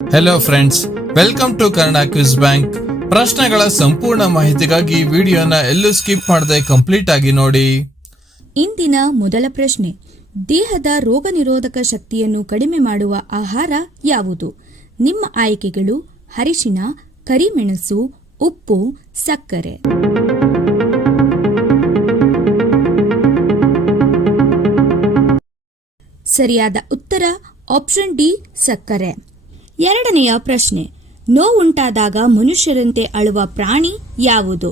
Hello friends, welcome to Kannada quiz bank. ಪ್ರಶ್ನೆಗಳ ಸಂಪೂರ್ಣ ಮಾಹಿತಿಗಾಗಿ ವಿಡಿಯೋನ ಎಲ್ಲೂ ಸ್ಕಿಪ್ ಮಾಡದೆ ಕಂಪ್ಲೀಟ್ ಆಗಿ ನೋಡಿ. ಇಂದಿನ ಮೊದಲ ಪ್ರಶ್ನೆ, ದೇಹದ ರೋಗ ನಿರೋಧಕ ಶಕ್ತಿಯನ್ನು ಕಡಿಮೆ ಮಾಡುವ ಆಹಾರ ಯಾವುದು? ನಿಮ್ಮ ಆಯ್ಕೆಗಳು ಅರಿಶಿನ, ಕರಿಮೆಣಸು, ಉಪ್ಪು, ಸಕ್ಕರೆ. ಸರಿಯಾದ ಉತ್ತರ ಆಪ್ಷನ್ ಡಿ, ಸಕ್ಕರೆ. ಎರಡನೆಯ ಪ್ರಶ್ನೆ, ನೋವುಂಟಾದಾಗ ಮನುಷ್ಯರಂತೆ ಅಳುವ ಪ್ರಾಣಿ ಯಾವುದು?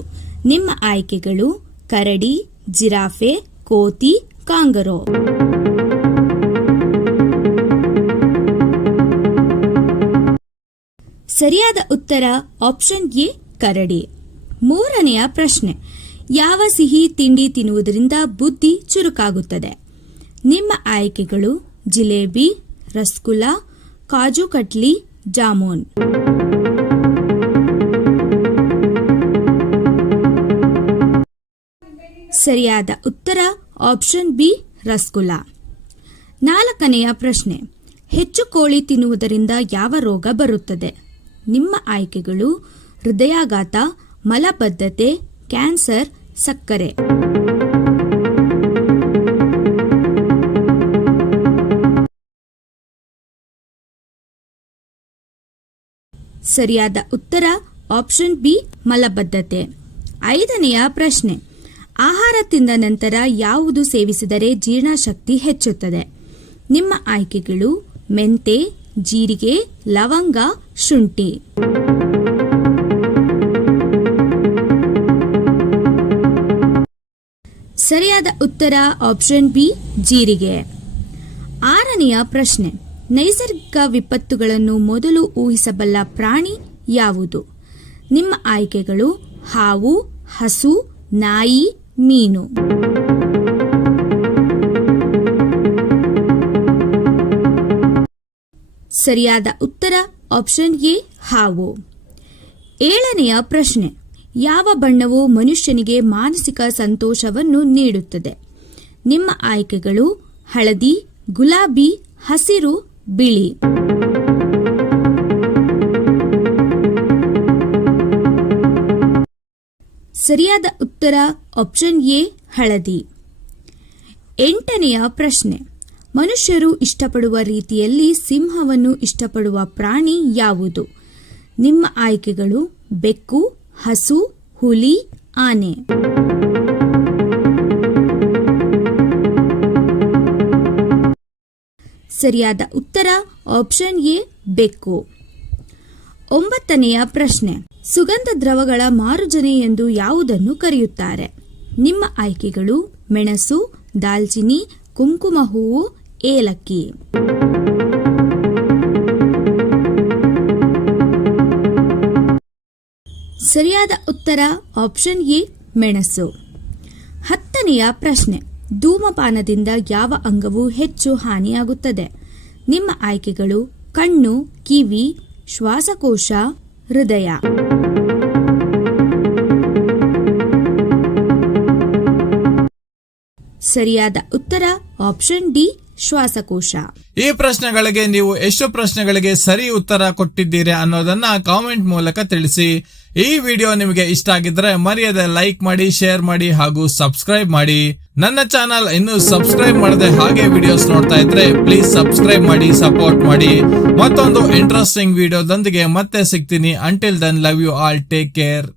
ನಿಮ್ಮ ಆಯ್ಕೆಗಳು ಕರಡಿ, ಜಿರಾಫೆ, ಕೋತಿ, ಕಾಂಗರೋ. ಸರಿಯಾದ ಉತ್ತರ ಆಪ್ಷನ್ ಎ, ಕರಡಿ. ಮೂರನೆಯ ಪ್ರಶ್ನೆ, ಯಾವ ಸಿಹಿ ತಿಂಡಿ ತಿನ್ನುವುದರಿಂದ ಬುದ್ಧಿ ಚುರುಕಾಗುತ್ತದೆ? ನಿಮ್ಮ ಆಯ್ಕೆಗಳು ಜಿಲೇಬಿ, ರಸಗುಲ್ಲ, ಕಾಜು ಕಟ್ಲಿ, ಜಾಮೂನ್. ಸರಿಯಾದ ಉತ್ತರ ಆಪ್ಷನ್ ಬಿ, ರಸಗುಲ್ಲ. ನಾಲ್ಕನೆಯ ಪ್ರಶ್ನೆ, ಹೆಚ್ಚು ಕೋಳಿ ತಿನ್ನುವುದರಿಂದ ಯಾವ ರೋಗ ಬರುತ್ತದೆ? ನಿಮ್ಮ ಆಯ್ಕೆಗಳು ಹೃದಯಾಘಾತ, ಮಲಬದ್ಧತೆ, ಕ್ಯಾನ್ಸರ್, ಸಕ್ಕರೆ. ಸರಿಯಾದ ಉತ್ತರ ಆಪ್ಷನ್ ಬಿ, ಮಲಬದ್ಧತೆ. ಐದನೆಯ ಪ್ರಶ್ನೆ, ಆಹಾರ ತಿಂದ ನಂತರ ಯಾವುದು ಸೇವಿಸಿದರೆ ಜೀರ್ಣಶಕ್ತಿ ಹೆಚ್ಚುತ್ತದೆ? ನಿಮ್ಮ ಆಯ್ಕೆಗಳು ಮೆಂತೆ, ಜೀರಿಗೆ, ಲವಂಗ, ಶುಂಠಿ. ಸರಿಯಾದ ಉತ್ತರ ಆಪ್ಷನ್ ಬಿ, ಜೀರಿಗೆ. ಆರನೆಯ ಪ್ರಶ್ನೆ, ನೈಸರ್ಗಿಕ ವಿಪತ್ತುಗಳನ್ನು ಮೊದಲು ಊಹಿಸಬಲ್ಲ ಪ್ರಾಣಿ ಯಾವುದು? ನಿಮ್ಮ ಆಯ್ಕೆಗಳು ಹಾವು, ಹಸು, ನಾಯಿ, ಮೀನು. ಸರಿಯಾದ ಉತ್ತರ ಆಪ್ಷನ್ ಎ, ಹಾವು. ಏಳನೆಯ ಪ್ರಶ್ನೆ, ಯಾವ ಬಣ್ಣವು ಮನುಷ್ಯನಿಗೆ ಮಾನಸಿಕ ಸಂತೋಷವನ್ನು ನೀಡುತ್ತದೆ? ನಿಮ್ಮ ಆಯ್ಕೆಗಳು ಹಳದಿ, ಗುಲಾಬಿ, ಹಸಿರು, ಬಿಳಿ. ಸರಿಯಾದ ಉತ್ತರ ಆಪ್ಷನ್ ಎ, ಹಳದಿ. ಎಂಟನೆಯ ಪ್ರಶ್ನೆ, ಮನುಷ್ಯರು ಇಷ್ಟಪಡುವ ರೀತಿಯಲ್ಲಿ ಸಿಂಹವನ್ನು ಇಷ್ಟಪಡುವ ಪ್ರಾಣಿ ಯಾವುದು? ನಿಮ್ಮ ಆಯ್ಕೆಗಳು ಬೆಕ್ಕು, ಹಸು, ಹುಲಿ, ಆನೆ. ಸರಿಯಾದ ಉತ್ತರ ಆಪ್ಷನ್ ಎ, ಬೆಕ್ಕು. ಒಂಬತ್ತನೆಯ ಪ್ರಶ್ನೆ, ಸುಗಂಧ ದ್ರವಗಳ ಮಾರುಜನೆ ಎಂದು ಯಾವುದನ್ನು ಕರೆಯುತ್ತಾರೆ? ನಿಮ್ಮ ಆಯ್ಕೆಗಳು ಮೆಣಸು, ದಾಲ್ಚಿನ್ನಿ, ಕುಂಕುಮ ಹೂವು, ಏಲಕ್ಕಿ. ಸರಿಯಾದ ಉತ್ತರ ಆಪ್ಷನ್ ಎ, ಮೆಣಸು. ಹತ್ತನೆಯ ಪ್ರಶ್ನೆ, ಧೂಮಪಾನದಿಂದ ಯಾವ ಅಂಗವು ಹೆಚ್ಚು ಹಾನಿಯಾಗುತ್ತದೆ? ನಿಮ್ಮ ಆಯ್ಕೆಗಳು ಕಣ್ಣು, ಕಿವಿ, ಶ್ವಾಸಕೋಶ, ಹೃದಯ. ಸರಿಯಾದ ಉತ್ತರ ಆಪ್ಷನ್ ಡಿ, ಶ್ವಾಸಕೋಶ. ಈ ಪ್ರಶ್ನೆಗಳಿಗೆ ನೀವು ಎಷ್ಟು ಪ್ರಶ್ನೆಗಳಿಗೆ ಸರಿ ಉತ್ತರ ಕೊಟ್ಟಿದ್ದೀರಿ ಅನ್ನೋದನ್ನ ಕಾಮೆಂಟ್ ಮೂಲಕ ತಿಳಿಸಿ. ಈ ವಿಡಿಯೋ ನಿಮಗೆ ಇಷ್ಟ ಆಗಿದ್ರೆ ಮರೆಯದೆ ಲೈಕ್ ಮಾಡಿ, ಶೇರ್ ಮಾಡಿ ಹಾಗೂ ಸಬ್ಸ್ಕ್ರೈಬ್ ಮಾಡಿ. ನನ್ನ ಚಾನಲ್ ಇನ್ನೂ ಸಬ್ಸ್ಕ್ರೈಬ್ ಮಾಡದೆ ಹಾಗೆ ವಿಡಿಯೋಸ್ ನೋಡ್ತಾ ಇದ್ರೆ ಪ್ಲೀಸ್ ಸಬ್ಸ್ಕ್ರೈಬ್ ಮಾಡಿ, ಸಪೋರ್ಟ್ ಮಾಡಿ. ಮತ್ತೊಂದು ಇಂಟ್ರೆಸ್ಟಿಂಗ್ ವಿಡಿಯೋದೊಂದಿಗೆ ಮತ್ತೆ ಸಿಗ್ತೀನಿ. Until then, love you all, take care.